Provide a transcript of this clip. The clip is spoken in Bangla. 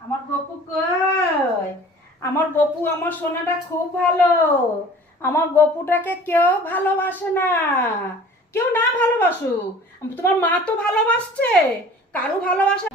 আমার গপু কই? আমার গপু, আমার সোনাটা খুব ভালো। আমার গপুটাকে কেউ ভালোবাসে না। কেউ না ভালোবাসুক, তোমার মা তো ভালোবাসছে, কারো ভালোবাসা